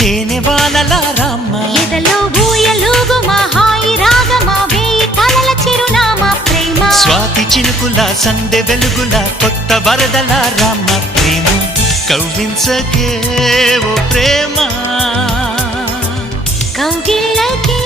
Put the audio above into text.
తేనె వానలా రామ్మ ఎదలో ఊయలుగు మా హాయి రాగమా వేయి కలల చిరునామా ప్రేమ. స్వాతి చినుకుల సందె వెలుగుల కొత్త వరదల రామ్మ ప్రేమ. కవ్వించకే ఓ ప్రేమ. కౌగిళ్ళకే